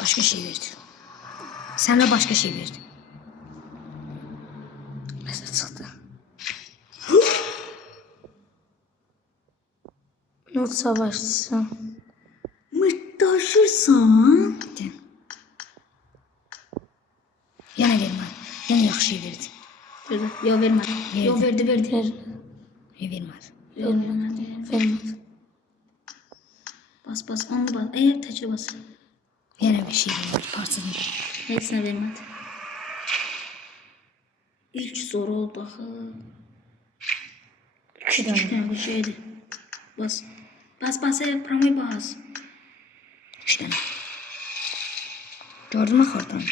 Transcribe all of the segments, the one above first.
Başka şey verdi. Sana başka şey verdi. Mesela çıktı. Not savaşçısı. Mırtdaşırsan. Bitti. Yana vermə. Yana yaxşı şey verdi. Yok vermedi. Yok verdi. Ver. Vermədi. Vermedi. Vermez. Bas. Onu bas. Təcrübə bas. Yana bir şey vermədi. Parçadan. Hepsine vermedi. İlk soru oldu axı. İki tane. Üçgen bu şeydi. Bas. Bas. Promoyu bas. 3 dənə. Gördün mü xordan?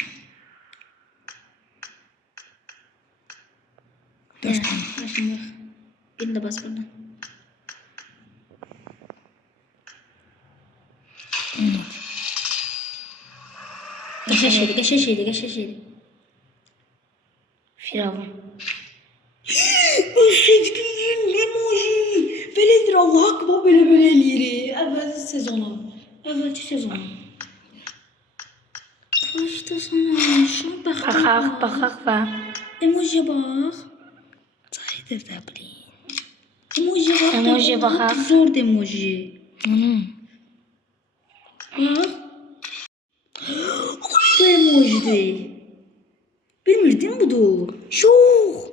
4 dənə. Şimdi bak. Birini de bas buradan. Olmadı. Geçe şeydi. Firavun. Seçtiğin emoji. Belədir Allah haqqı belə eləyir. Əvvəlki sezonu. Kaçtı sana. Şuna bak. Baxaq və Emojiye bak. Sayıdır da bilin. Emojiye bak. Emojiye baxaq. Zor emoji. Bak. Bu emoji değil. Bilmirdin budur. Yox.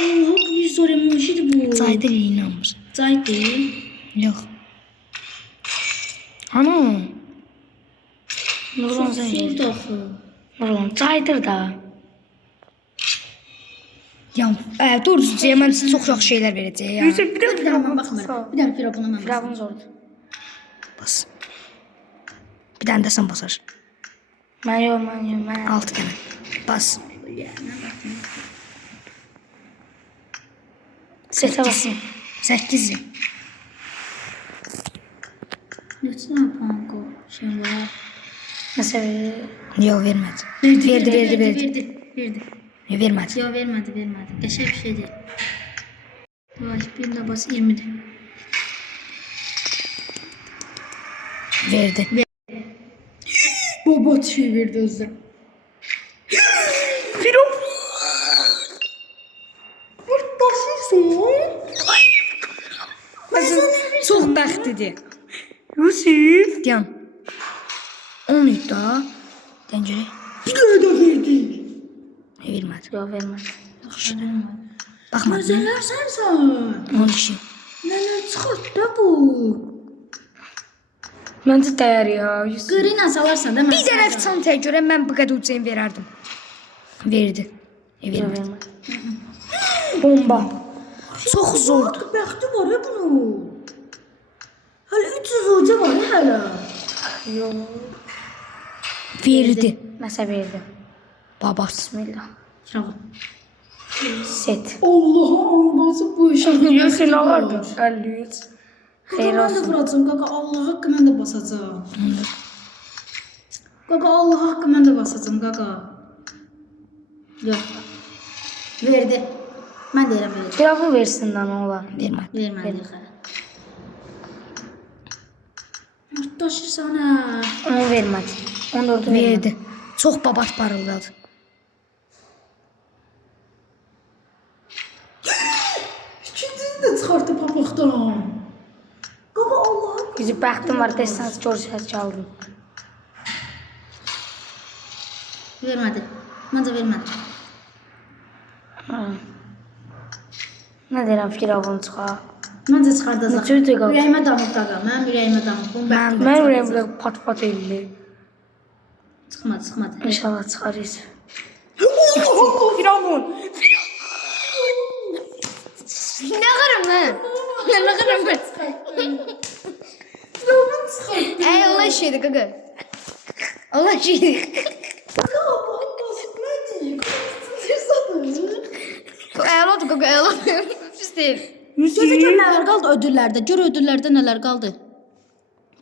Allah bir zor emojidir bu. Sayıdır inanmır. Zahid değil. Yox. Ana. Nurlan Çok sən zor ver. da axı. Nurlan saydır da. Ya, doğrusu mən sizə çox yaxşı şeylər verəcək ya. Bir Bir dənə mən baxmıram. Bir dənə Firavuna mən baxmıram. Firavun zordur. Bas. Bir dənə də sən basar. Mən yox. 6 dənə. Bas. Setə basın. 8. Neçə dənə panko şey var? Nəsə verir. Yox, vermədi. Verdi. Vermədi. Yok vermedi. Geçer bir şey değil. Vay birine bas 20'dir. Verdi. Baba şey verdi özür. Çox bəxtlidir. Yusuf. Diyan. 10 iddia. Dən görək. Bir tane de verdi. Vermədi. Yox verməz. Baxmadı. Neler sensen? 12. Neler çıkarttı bu? Məncə dəyər ya. Yusuf. Green salarsan değil mi? Bir dənə çantaya görə mən bu qədər ucayın verərdim. Verdi. Yox Vermədi. verməz. Bomba. Çox zordur. Bəxti var ya bunun. Hala 300 hoca var ya hala. Yox. Verdi. Nəsə verdi. Baba. Bismillah. Firavun. Set. Allah'ım nasıl bu işe? Yusuf nə vardı? 53. Xeyir Ben de olsun. vuracağım kaka Allah hakkı ben de basacağım. Kaka Allah hakkı ben de basacağım kaka. Yok. Verdi. Ben de vereceğim. Firavun versin lan ola. Vermədi. Vermedi. Mırtdaşır sana. Onu vermədi. 14'ü vermədi. Verdi. Çox babat parıldadı. İkincisini de çıkarttı papaktan. Kaka Allah hakkı. Yüzü bəxtim var. Destans George çaldım. Vermedi. Bence vermedi. Nə deyirəm Firavun çıxa. Bence çıkartacağım. Neçə qaldı? Ürəyimə damıb kaka. Mənim ürəyimə damıb. Bunu bəxtim. Mən ürəyimdə pat elli. Çıkmadı. İnşallah çıxar Yusuf. Firavun. Nə qırım lan? Nə qırım ben? Allah şeydi qaqa. Allah şeydi. Əladır qaqa, əladır. Pis deyil. Gözə gör nələr qaldı ödüllərdə. Gör ödüllərdə nələr qaldı.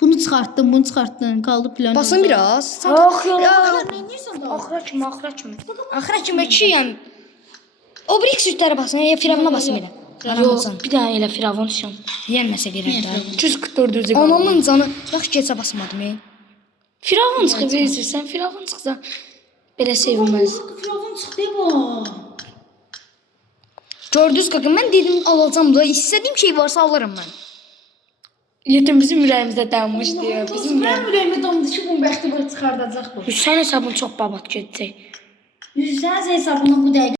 Bunu çıxartdın, qaldı plan. Basın biraz. Ax ya. Neynirsən da? Axıra kimi. Axıra kimi kişiyəm. O bir sütlərə basın, ya Firavuna basın belə. Yox, bir daha elə Firavun düşün. Yenməsə verər də. 244 üzü qaldı. Anamın canı. Yaxşı keçə basmadım. Firavun çıxıb sən firavun çıxsan belə sevinməz. Firavun çıxdı bu. Gördünüz qaqa, mən dedim alacağım da, istədiyim şey varsa alaram mən. Yetim bizim ürəyimizdə dayanmışdı ya. Bizim Mənim ürəyimə damdı ki, bu bəxti bu çıxardacaq bu. Sən hesabın çox babat gedəcək. Sən hesabına bu dəqiqə